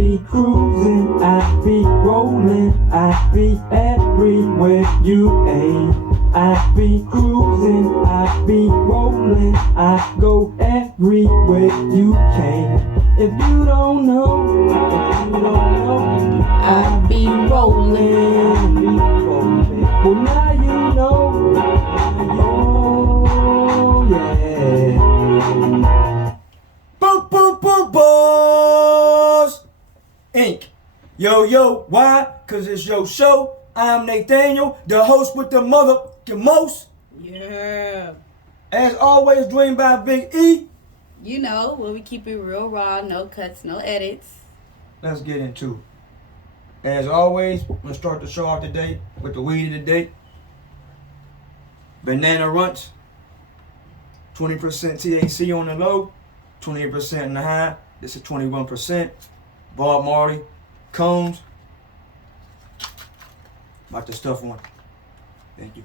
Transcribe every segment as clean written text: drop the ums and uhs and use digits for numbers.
be cruising, I be rolling, I be everywhere you ain't. I be cruising, I be rolling, I go everywhere you can. If you don't know, I be rolling, well now you know, oh yeah. Boom, boom, boom, boss! Inc. Yo, why? Cause it's your show. I'm Nathaniel, the host with the motherfucking most. Yeah. As always, joined by Big E. You know, where we keep it real raw, no cuts, no edits. Let's get into it. As always, I'm gonna start the show off today with the weed of the day. Banana Runts. 20% THC on the low, 28% in the high. This is 21%. Bob Marley, Combs. About to stuff one. Thank you.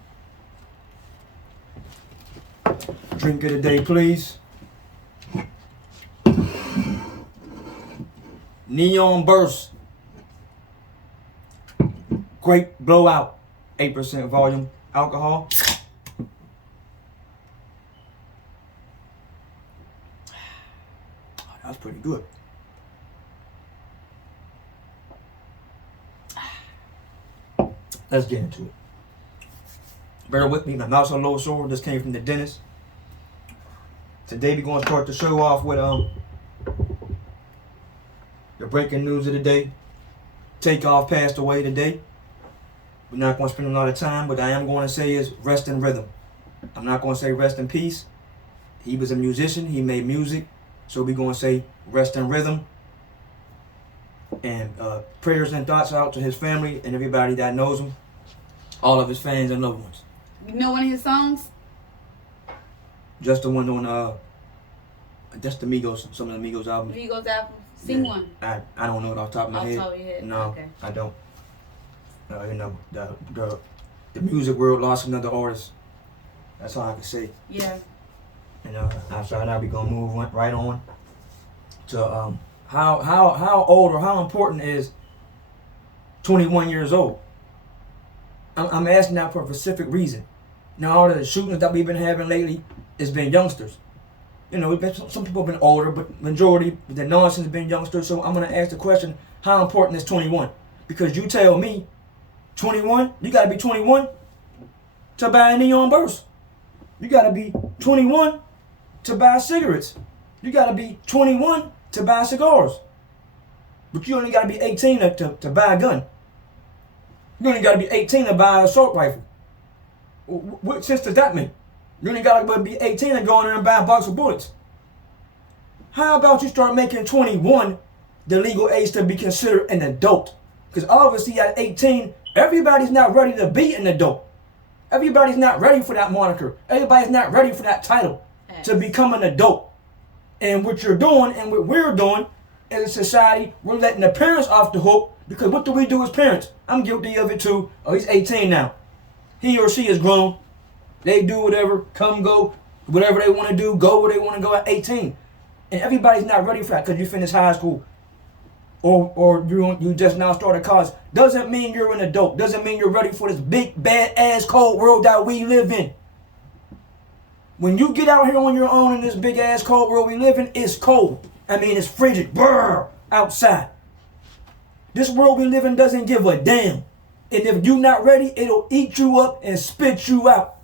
Drink of the day, please. Neon Burst. Grape Blowout. 8% volume alcohol. Oh, that's pretty good. Let's get into it. Bear with me, my mouth's a little sore. This came from the dentist. Today we're going to start the show off with the breaking news of the day. Takeoff passed away today. We're not going to spend a lot of time, but I am going to say is rest in rhythm. I'm not going to say rest in peace. He was a musician. He made music. So we're going to say rest in rhythm. And prayers and thoughts out to his family and everybody that knows him. All of his fans and loved ones. You know one of his songs? Just the one on just the Migos, some of the Migos albums. Migos album. Sing one. I don't know it off the top of my head. Off the top of your head. No, Okay. I don't. You know, the music world lost another artist. That's all I can say. Yeah. And outside now we gonna move right on to how old or how important is 21 years old. I'm asking that for a specific reason. Now all of the shootings that we've been having lately has been youngsters. You know, some people have been older, but majority, the nonsense has been youngsters. So I'm gonna ask the question: how important is 21? Because you tell me, 21, you gotta be 21 to buy a Neon Burst. You gotta be 21 to buy cigarettes. You gotta be 21 to buy cigars. But you only gotta be 18 to buy a gun. You only gotta be 18 to buy an assault rifle. What sense does that make? You only gotta be 18 to go in there and buy a box of bullets. How about you start making 21 the legal age to be considered an adult? Because obviously at 18, everybody's not ready to be an adult. Everybody's not ready for that moniker. Everybody's not ready for that title to become an adult. And what you're doing and what we're doing as a society, we're letting the parents off the hook because what do we do as parents? I'm guilty of it too. Oh, he's 18 now. He or she is grown. They do whatever, come go, whatever they want to do, go where they want to go at 18. And everybody's not ready for that because you finished high school or you just now started college. Doesn't mean you're an adult. Doesn't mean you're ready for this big, bad ass cold world that we live in. When you get out here on your own in this big ass cold world we live in, it's cold. I mean, it's frigid. Brr, outside. This world we live in doesn't give a damn. And if you're not ready, it'll eat you up and spit you out.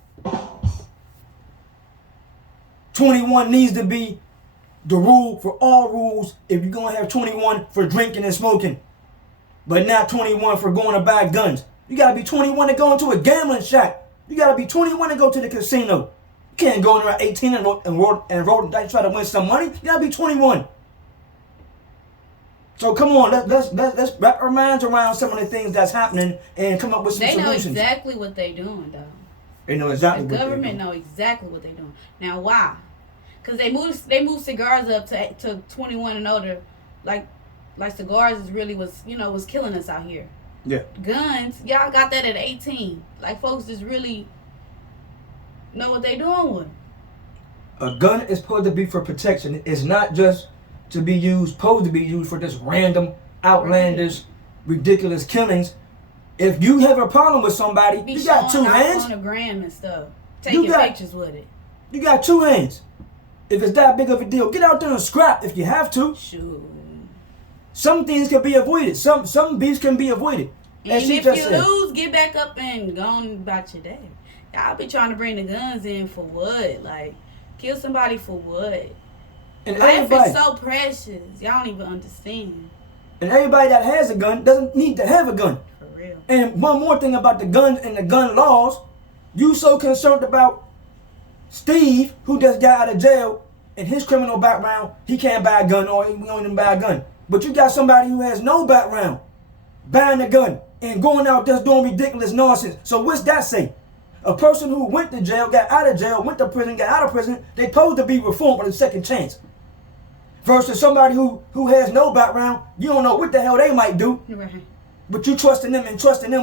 21 needs to be the rule for all rules if you're going to have 21 for drinking and smoking. But not 21 for going to buy guns. You got to be 21 to go into a gambling shack. You got to be 21 to go to the casino. You can't go in there at 18 and roll the dice try to win some money. You got to be 21. So come on, let's wrap our minds around some of the things that's happening and come up with some solutions. They know exactly what they're doing, though. They know exactly the what they're doing. The government know exactly what they're doing. Now, why? Because they moved cigars up to 21 and older, like cigars is really was killing us out here. Yeah. Guns, y'all got that at 18. Like folks just really know what they doing with. A gun is supposed to be for protection. It's not just supposed to be used for this random outlandish, ridiculous killings. If you have a problem with somebody, Be you got two showing off hands. on the gram and stuff. Taking pictures with it. You got two hands. If it's that big of a deal, get out there and scrap if you have to. Sure. Some things can be avoided. Some beefs can be avoided. And As she if just you said. lose, get back up and go on about your day. Y'all be trying to bring the guns in for what? Like, kill somebody for what? And Life everybody, is so precious. Y'all don't even understand. and everybody that has a gun doesn't need to have a gun. For real. And one more thing about the guns and the gun laws, you so concerned about Steve, who just got out of jail, and his criminal background, he can't buy a gun or he won't even buy a gun. But you got somebody who has no background buying a gun and going out just doing ridiculous nonsense. So what's that say? A person who went to jail, got out of jail, went to prison, got out of prison, they supposed to be reformed on a second chance. Versus somebody who has no background, you don't know what the hell they might do, Right. but you trusting them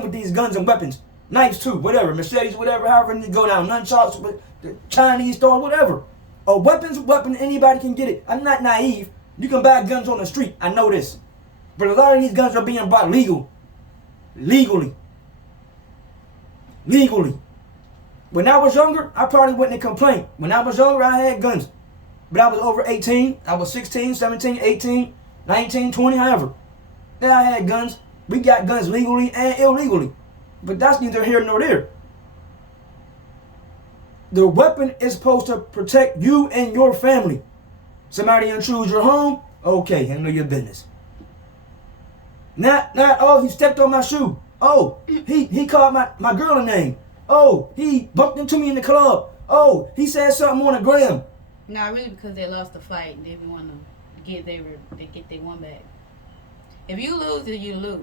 with these guns and weapons. Knives too, whatever, machetes, whatever, however you go down, nunchucks, the Chinese store, whatever. A weapon, anybody can get it. I'm not naive. You can buy guns on the street, I know this. But a lot of these guns are being bought legally. When I was younger, I probably wouldn't have complained. When I was younger, I had guns. But I was over 18. I was 16, 17, 18, 19, 20, however. Then I had guns. We got guns legally and illegally. But that's neither here nor there. The weapon is supposed to protect you and your family. Somebody intrudes your home, okay, handle your business. Not, oh, he stepped on my shoe. Oh, he called my girl a name. Oh, he bumped into me in the club. Oh, he said something on the gram. Not really, because they lost the fight and they didn't want to get their one back. If you lose, then you lose.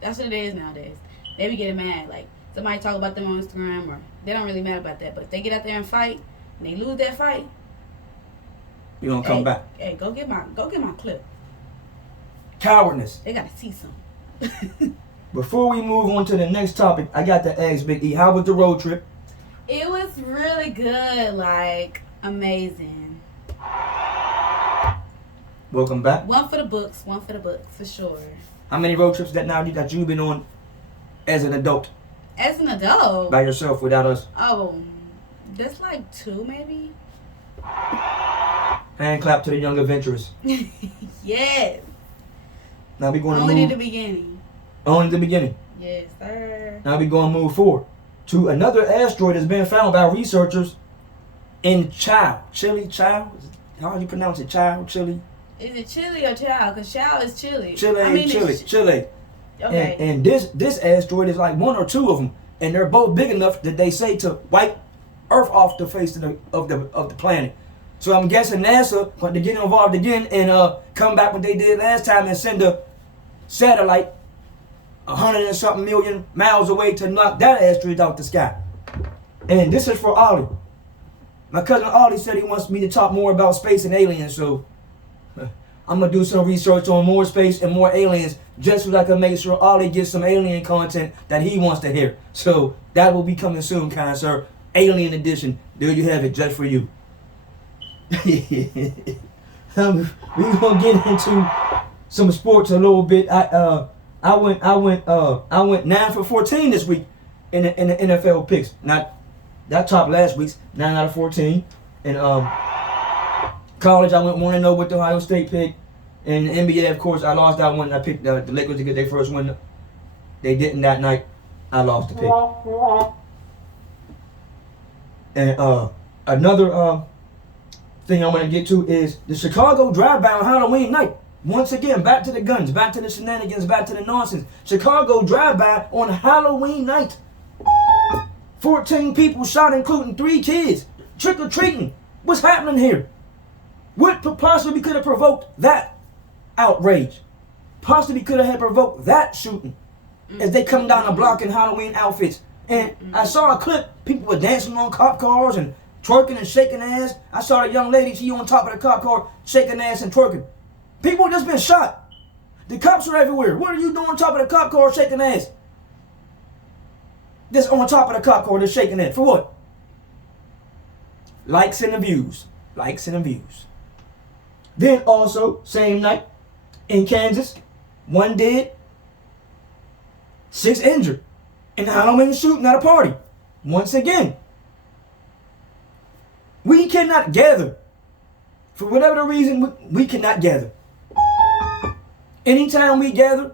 That's what it is nowadays. They be getting mad. Like, somebody talk about them on Instagram, or they don't really mad about that. But if they get out there and fight, and they lose that fight, You don't come back. Hey, go get my clip. Cowardness. They gotta see something. Before we move on to the next topic, I got to ask Big E, how was the road trip? It was really good, like amazing. Welcome back. One for the books, for sure. How many road trips that you've been on as an adult? As an adult, By yourself, without us? that's like 2 maybe. Hand clap to the young adventurers. Yes. Now we going to Only move. at the beginning. Only the beginning. Yes, sir. Now we going to move forward to another asteroid that's been found by researchers in Chile. How do you pronounce it? Chile? Is it Chile or Chow? Because Chow is Chile. Chile. Okay. And this asteroid is like one or two of them, and they're both big enough that they say to wipe Earth off the face of the planet. So I'm guessing NASA going to get involved again and come back what they did last time and send a satellite 100 and something million miles away to knock that asteroid out the sky. And this is for Ollie. My cousin Ollie said he wants me to talk more about space and aliens, so I'm going to do some research on more space and more aliens just so I can make sure Ollie gets some alien content that he wants to hear. So that will be coming soon, kind sir. Alien edition. There you have it, just for you. We're gonna get into some sports a little bit. I went 9 for 14 this week in the NFL picks. Not that top last week's 9 out of 14. And college I went 1-0 with the Ohio State pick. And the NBA, of course, I lost that one. I picked the Lakers to get their first win. They didn't that night. I lost the pick. And another thing I want to get to is the Chicago drive-by on Halloween night. Once again, back to the guns, back to the shenanigans, back to the nonsense. Chicago drive-by on Halloween night. 14 people shot, including 3 kids. Trick-or-treating. What's happening here? What possibly could have provoked that outrage? Possibly could have provoked that shooting as they come down the block in Halloween outfits. And I saw a clip. People were dancing on cop cars and twerking and shaking ass. I saw a young lady, she on top of the cop car, shaking ass and twerking. People just been shot. The cops are everywhere. What are you doing on top of the cop car shaking ass? Just on top of the cop car, just shaking ass. For what? Likes and views. Likes and views. Then also, same night, in Kansas, 1 dead, 6 injured in a Halloween shooting at a party. Once again, we cannot gather. For whatever the reason, we cannot gather. Anytime we gather,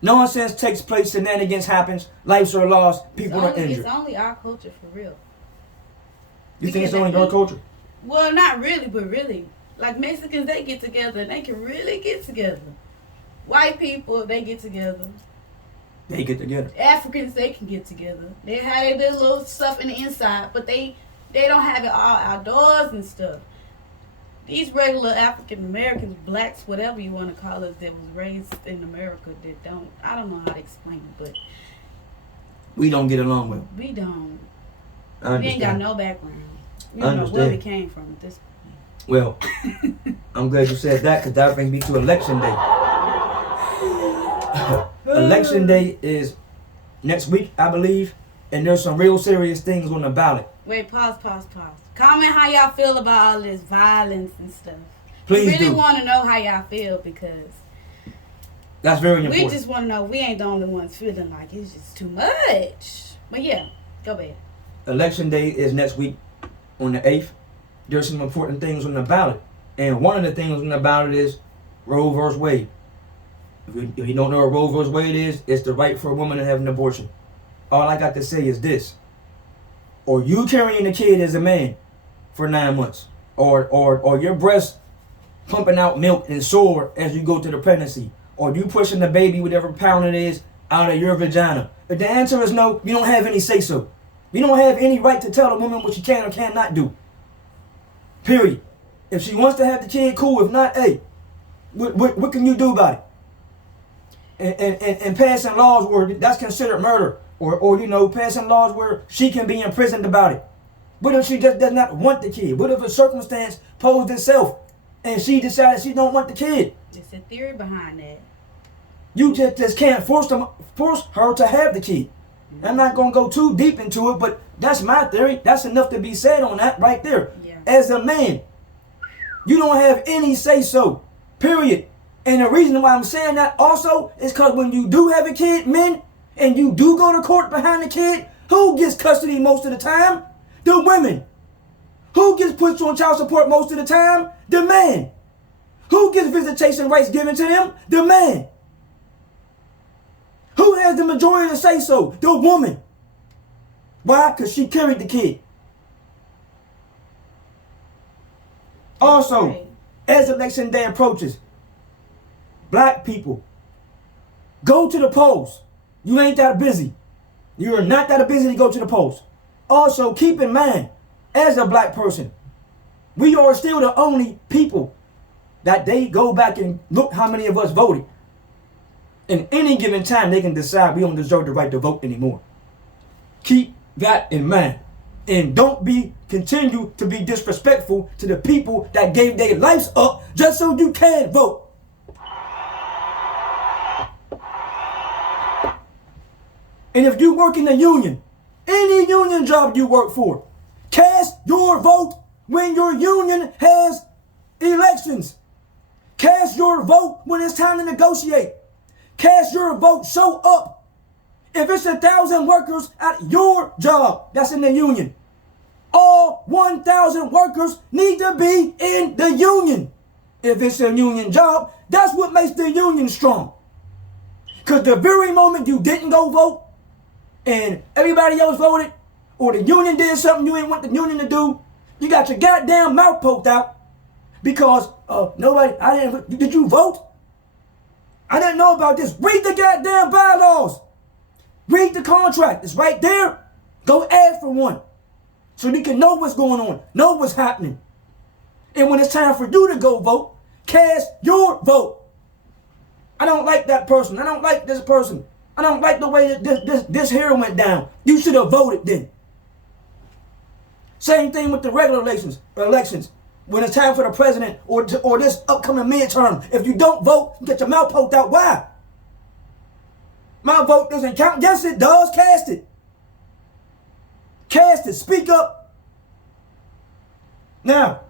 nonsense takes place, shenanigans happens, lives are lost, people are injured. It's only our culture for real. You think it's only our culture? Well, not really, but really. Like Mexicans, they get together and they can really get together. White people, they get together. They get together. Africans, they can get together. They have their little stuff in the inside, but they don't have it all outdoors and stuff. These regular African Americans, blacks, whatever you want to call us, that was raised in America, that don't, I don't know how to explain it, but we don't get along well. we don't. I We ain't got understand. no background. We don't know where we came from at this point. Well, I'm glad you said that because that brings me to election day. Election day is next week, I believe, and there's some real serious things on the ballot. Wait, pause. Comment how y'all feel about all this violence and stuff. Please we really do. want to know how y'all feel because That's very we important. just want to know. We ain't the only ones feeling like it's just too much. But yeah, go ahead. Election day is next week on the 8th. There's some important things on the ballot. And one of the things on the ballot is Roe vs. Wade. If you don't know what Roe vs. Wade is, it's the right for a woman to have an abortion. All I got to say is this. Or you carrying a kid as a man for 9 months. Or your breast pumping out milk and sore as you go to the pregnancy. Or you pushing the baby, whatever pound it is, out of your vagina. If the answer is no, you don't have any say-so. You don't have any right to tell a woman what she can or cannot do. Period. If she wants to have the kid, cool. If not, hey, what can you do about it? And passing laws where that's considered murder. Or you know, passing laws where she can be imprisoned about it. What if she just does not want the kid? What if a circumstance posed itself and she decided she don't want the kid? There's a theory behind that. You just can't force her to have the kid. I'm not going to go too deep into it, but that's my theory. That's enough to be said on that right there. Yeah. As a man, you don't have any say-so, period. And the reason why I'm saying that also is because when you do have a kid, men, and you do go to court behind the kid, who gets custody most of the time? The women. Who gets put on child support most of the time? The man. Who gets visitation rights given to them? The man. Who has the majority to say so? The woman. Why? Because she carried the kid. Also, Right. as election day approaches, black people, go to the polls. You ain't that busy. You are not that busy to go to the polls. Also, keep in mind, as a black person, we are still the only people that they go back and look how many of us voted. In any given time, they can decide we don't deserve the right to vote anymore. Keep that in mind. And don't continue to be disrespectful to the people that gave their lives up just so you can vote. And if you work in a union, any union job you work for, cast your vote when your union has elections. Cast your vote when it's time to negotiate. Cast your vote, show up. If it's 1,000 workers at your job that's in the union, all 1,000 workers need to be in the union. If it's a union job, that's what makes the union strong. Because the very moment you didn't go vote, and everybody else voted, or the union did something you didn't want the union to do, you got your goddamn mouth poked out because did you vote? I didn't know about this. Read the goddamn bylaws. Read the contract. It's right there. Go ask for one so you can know what's going on, know what's happening. And when it's time for you to go vote, cast your vote. I don't like that person. I don't like this person. I don't like the way that this here went down. You should have voted then. Same thing with the regular elections. When it's time for the president or this upcoming midterm, if you don't vote, you get your mouth poked out. Why? My vote doesn't count. Yes, it does. Cast it. Cast it. Speak up. Now,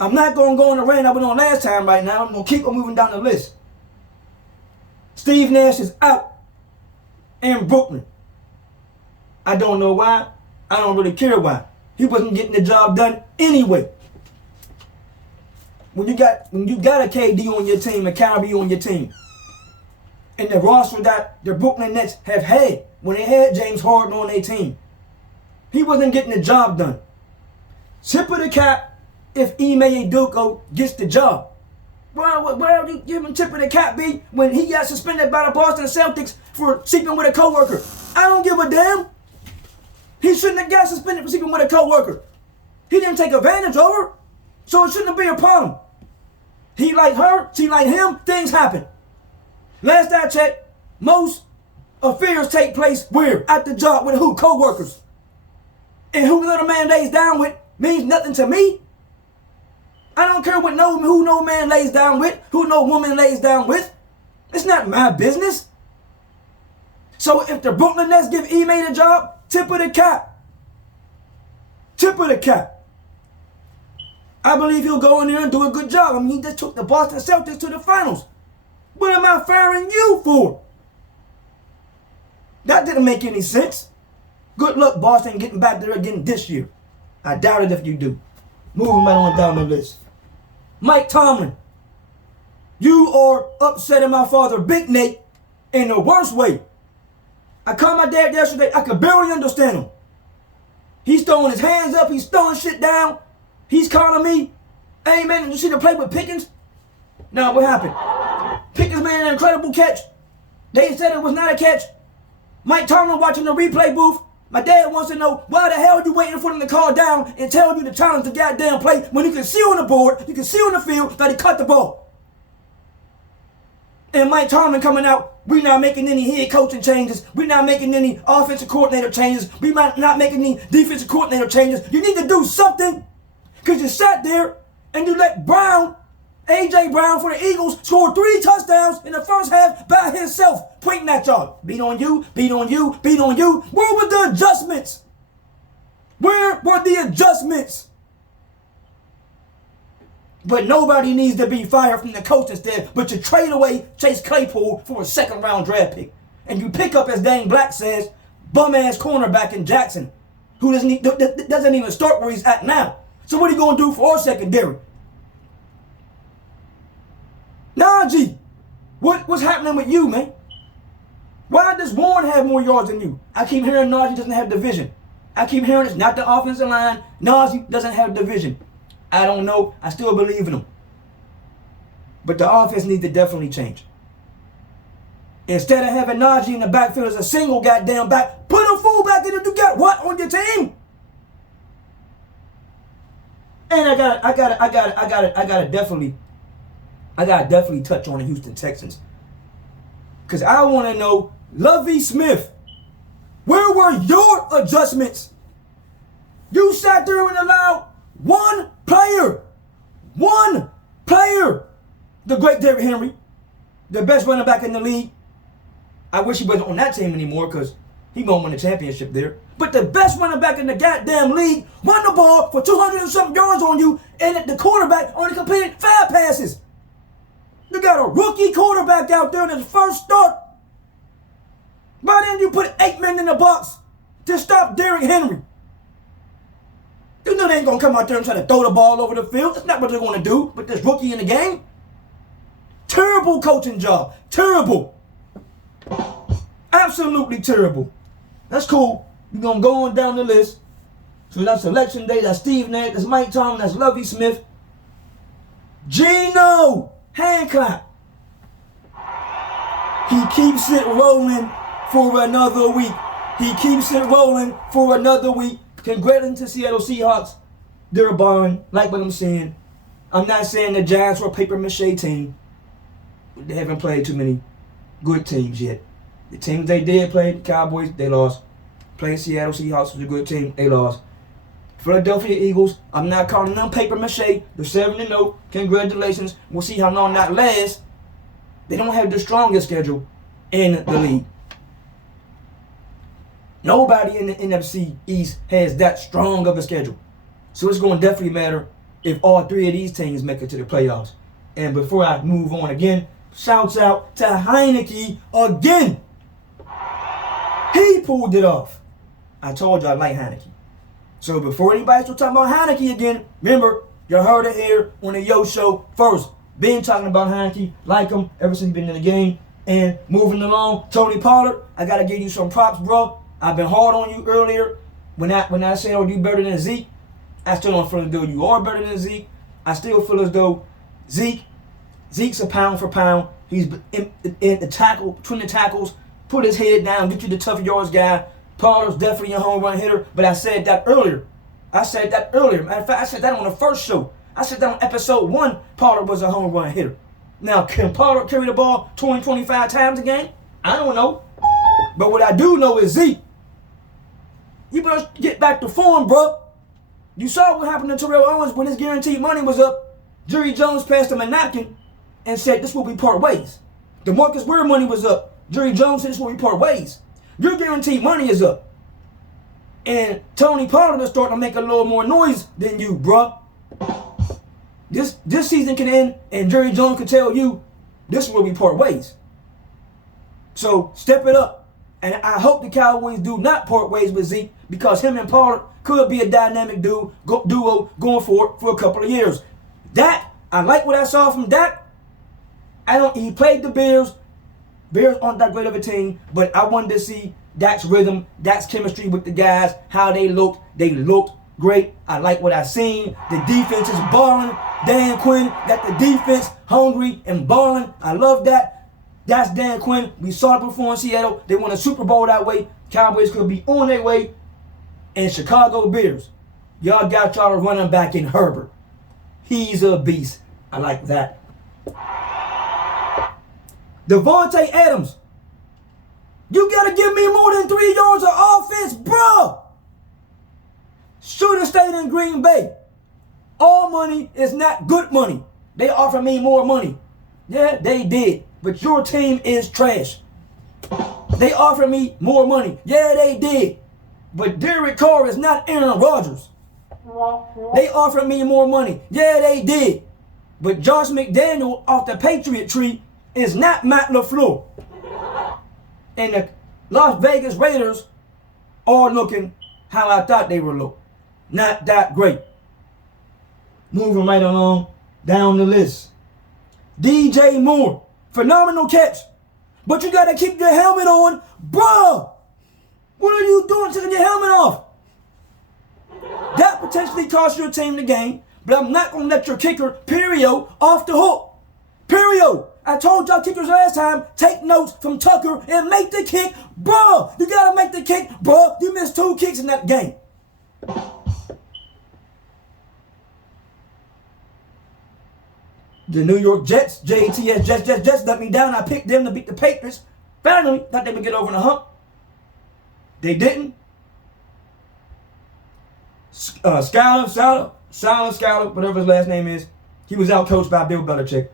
I'm not going to go on the rant I went on last time right now. I'm going to keep on moving down the list. Steve Nash is out in Brooklyn. I don't know why. I don't really care why. He wasn't getting the job done anyway. When you got a KD on your team, a Kyrie on your team, and the roster that the Brooklyn Nets have had when they had James Harden on their team, he wasn't getting the job done. Tip of the cap if Ime Udoka gets the job. Why would you give him tip of the cap, B, when he got suspended by the Boston Celtics for sleeping with a coworker? I don't give a damn. He shouldn't have got suspended for sleeping with a coworker. He didn't take advantage of her, so it shouldn't have been a problem. He like her, she like him, things happen. Last I checked, most affairs take place where? At the job with who? Co-workers. And who the other man lays down with means nothing to me. I don't care who no man lays down with, who no woman lays down with. It's not my business. So if the Brooklyn Nets give Ime the job, tip of the cap. Tip of the cap. I believe he'll go in there and do a good job. I mean, he just took the Boston Celtics to the finals. What am I firing you for? That didn't make any sense. Good luck, Boston, getting back there again this year. I doubt it if you do. Moving right on down the list. Mike Tomlin. You are upsetting my father, Big Nate, in the worst way. I called my dad yesterday. I could barely understand him. He's throwing his hands up. He's throwing shit down. He's calling me, hey man, did you see the play with Pickens? Now what happened? Pickens made an incredible catch. They said it was not a catch. Mike Tomlin watching the replay booth. My dad wants to know, why the hell are you waiting for them to call down and tell you to challenge the goddamn play when you can see on the board, you can see on the field that he cut the ball. And Mike Tomlin coming out, we're not making any head coaching changes. We're not making any offensive coordinator changes. We're not making any defensive coordinator changes. You need to do something. Because you sat there and you let Brown, A.J. Brown for the Eagles, score 3 touchdowns in the first half by himself, pointing at y'all. Beat on you, beat on you, beat on you. Where were the adjustments? Where were the adjustments? But nobody needs to be fired from the coach instead, but you trade away Chase Claypool for a second-round draft pick. And you pick up, as Dane Black says, bum-ass cornerback in Jackson, who doesn't even start where he's at now. So what are you going to do for our secondary? Najee, what's happening with you, man? Why does Warren have more yards than you? I keep hearing Najee doesn't have division. I keep hearing it's not the offensive line. Najee doesn't have division. I don't know. I still believe in him. But the offense needs to definitely change. Instead of having Najee in the backfield as a single goddamn back, put a fullback in if you got what on your team? And I gotta definitely touch on the Houston Texans. Cause I want to know, Lovie Smith, where were your adjustments? You sat there and allowed one player, the great Derrick Henry, the best running back in the league. I wish he wasn't on that team anymore because he gonna win the championship there. But the best running back in the goddamn league run the ball for 200 and something yards on you, and the quarterback only completed 5 passes. You got a rookie quarterback out there in his first start. Why didn't you put 8 men in the box to stop Derrick Henry? You know they ain't gonna come out there and try to throw the ball over the field. That's not what they're gonna do with this rookie in the game. Terrible coaching job. Terrible. Absolutely terrible. That's cool. We're going to go on down the list. So that's Selection Day. That's Steve Nash. That's Mike Tomlin. That's Lovie Smith. Geno! Hand clap. He keeps it rolling for another week. He keeps it rolling for another week. Congratulations to Seattle Seahawks. They're balling. Like what I'm saying. I'm not saying the Giants were a paper-mache team. They haven't played too many good teams yet. The teams they did play, the Cowboys, they lost. Playing Seattle Seahawks was a good team, they lost. Philadelphia Eagles, I'm not calling them paper-mache. They're 7-0. Congratulations. We'll see how long that lasts. They don't have the strongest schedule in the league. Nobody in the NFC East has that strong of a schedule. So it's going to definitely matter if all 3 of these teams make it to the playoffs. And before I move on again, Shouts out to Heineke again. He pulled it off. I told you I like Heineke. So before anybody starts talking about Heineke again, remember, you heard it here on the Yo Show first. Been talking about Heineke, like him ever since he's been in the game. And moving along, Tony Pollard, I gotta give you some props, bro. I've been hard on you earlier when I said, oh, you better than Zeke. I still don't feel as though you are better than Zeke. I still feel as though Zeke's a pound for pound. He's in the tackle, between the tackles, put his head down, get you the tough yards guy. Pollard's definitely a home run hitter, but I said that earlier. Matter of fact, I said that on the first show. I said that on episode 1, Pollard was a home run hitter. Now, can Pollard carry the ball 20, 25 times a game? I don't know. But what I do know is Zeke. You better get back to form, bro. You saw what happened to Terrell Owens when his guaranteed money was up. Jerry Jones passed him a napkin and said, this will be part ways. DeMarcus Ware money was up. Jerry Jones said, this will be part ways. Your guaranteed money is up. And Tony Pollard is starting to make a little more noise than you, bro. This season can end and Jerry Jones can tell you, this will be part ways. So step it up. And I hope the Cowboys do not part ways with Zeke, because him and Pollard could be a dynamic duo going for a couple of years. Dak, I like what I saw from Dak. He played the Bears. Bears aren't that great of a team, but I wanted to see Dak's rhythm, Dak's chemistry with the guys, how they looked. They looked great. I like what I seen. The defense is balling. Dan Quinn got the defense hungry and balling. I love that. That's Dan Quinn. We saw it before in Seattle. They won a Super Bowl that way. Cowboys could be on their way. And Chicago Bears, y'all got y'all running back in Herbert. He's a beast. I like that. Devontae Adams, you got to give me more than 3 yards of offense, bro. Should have stayed in Green Bay. All money is not good money. They offered me more money. Yeah, they did. But your team is trash. They offered me more money. Yeah, they did. But Derek Carr is not Aaron Rodgers. They offered me more money. Yeah, they did. But Josh McDaniel off the Patriot tree is not Matt LaFleur. And the Las Vegas Raiders are looking how I thought they would look. Not that great. Moving right along down the list. DJ Moore, phenomenal catch. But you got to keep your helmet on. Bro, what are you doing taking your helmet off? That potentially cost your team the game, but I'm not going to let your kicker, Perio, off the hook. Perio, I told y'all kickers last time, take notes from Tucker and make the kick. Bro, you got to make the kick. Bro, you missed 2 kicks in that game. The New York Jets, JTS, Jets let me down. I picked them to beat the Patriots. Finally, thought they would get over the hump. They didn't. Skyler, whatever his last name is, he was out-coached by Bill Belichick.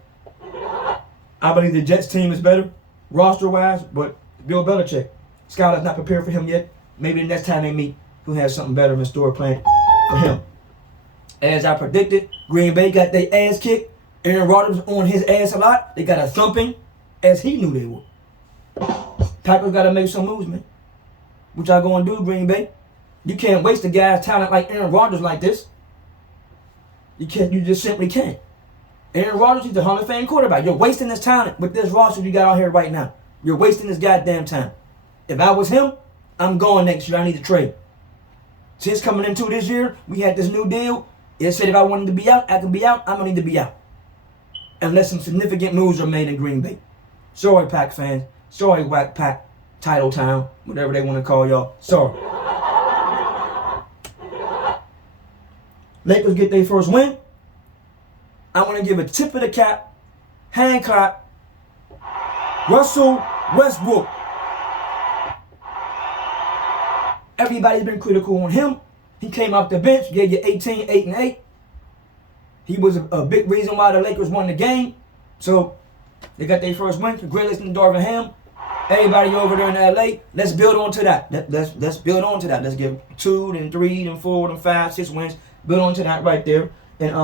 I believe the Jets team is better, roster-wise, but Bill Belichick. Skyler's not prepared for him yet. Maybe the next time they meet, he'll have something better in store planned for him. As I predicted, Green Bay got their ass kicked. Aaron Rodgers on his ass a lot. They got a thumping, as he knew they would. Packers got to make some moves, man. What y'all going to do, Green Bay? You can't waste a guy's talent like Aaron Rodgers like this. You can't. You just simply can't. Aaron Rodgers, he's a Hall of Fame quarterback. You're wasting his talent with this roster you got out here right now. You're wasting his goddamn time. If I was him, I'm going next year. I need to trade. Since coming into this year, we had this new deal. It said if I wanted to be out, I can be out. I'm going to need to be out. Unless some significant moves are made in Green Bay. Sorry, Pack fans. Sorry, Whack Pack, Title Town, whatever they want to call y'all. Sorry. Lakers get their first win. I want to give a tip of the cap, hand clap, Russell Westbrook. Everybody's been critical on him. He came off the bench, gave you 18, 8 and 8. He was a big reason why the Lakers won the game. So they got their first win. Congratulations to Darvin Ham. Everybody over there in LA, let's build on to that. Let's build on to that. Let's give 2, then 3, then 4, then 5, 6 wins. Build on to that right there. And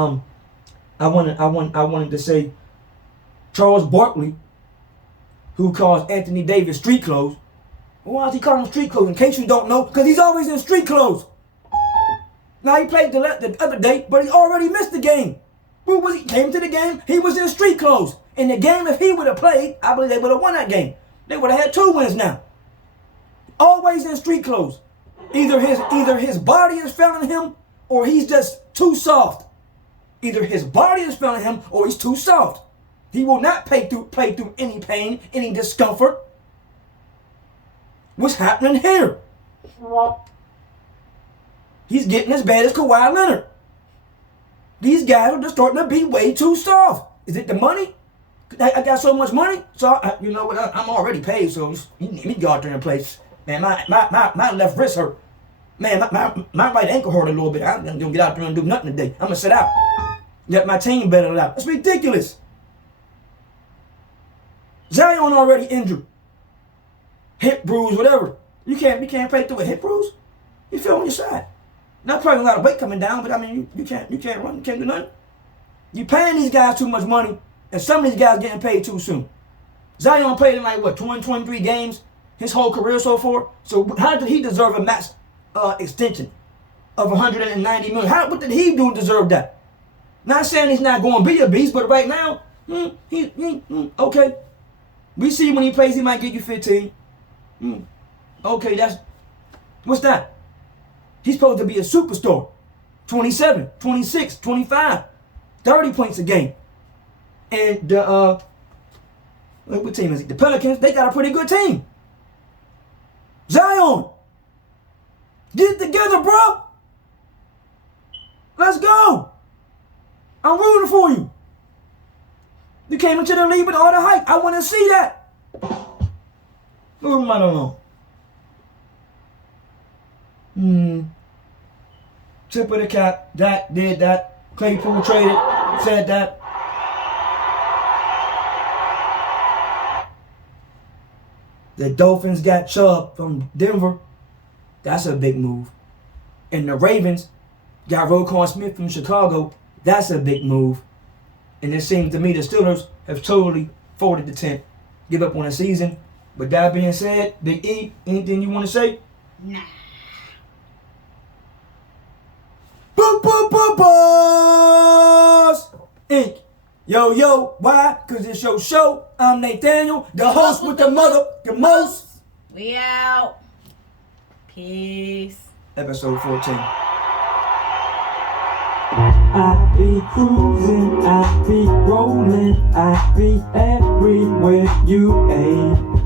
I wanted to say Charles Barkley, who calls Anthony Davis street clothes. Why does he call him street clothes? In case you don't know, because he's always in street clothes. Now he played the other day, but he already missed the game. Who was he? Came to the game, he was in street clothes. In the game, if he would have played, I believe they would have won that game. They would have had 2 wins now. Always in street clothes. Either his body is failing him, or he's just too soft. Either his body is failing him, or he's too soft. He will not play through any pain, any discomfort. What's happening here? He's getting as bad as Kawhi Leonard. These guys are just starting to be way too soft. Is it the money? I got so much money, so you know what? I'm already paid, so you need me to go out there and play. Man, my left wrist hurt. Man, my right ankle hurt a little bit. I'm gonna get out there and do nothing today. I'm gonna sit out. Let my team battle it out. That's ridiculous. Zion already injured. Hip bruise, whatever. You can't play through a hip bruise. You feel on your side. Not probably a lot of weight coming down, but I mean you can't run, you can't do nothing. You paying these guys too much money, and some of these guys getting paid too soon. Zion played in like what 23 games his whole career so far. So how did he deserve a max extension of 190 million? What did he do to deserve that? Not saying he's not going to be a beast, but right now, okay. We see when he plays, he might get you 15. Okay, what's that? He's supposed to be a superstar. 27, 26, 25, 30 points a game. And what team is it? The Pelicans, they got a pretty good team. Zion, get it together, bro. Let's go. I'm rooting for you. You came into the league with all the hype. I want to see that. Move him out alone. Tip of the cap. That did that. Claypool traded. Said that. The Dolphins got Chubb from Denver. That's a big move. And the Ravens got Roquan Smith from Chicago. That's a big move. And it seems to me the Steelers have totally folded the tent. Give up on the season. But that being said, Big E, anything you want to say? Nah. Boss Inc. Yo, why? Because it's your show. I'm Nathaniel, the host with the most. We out. Peace. Episode 14. I be cruising, I be rolling, I be everywhere you ain't.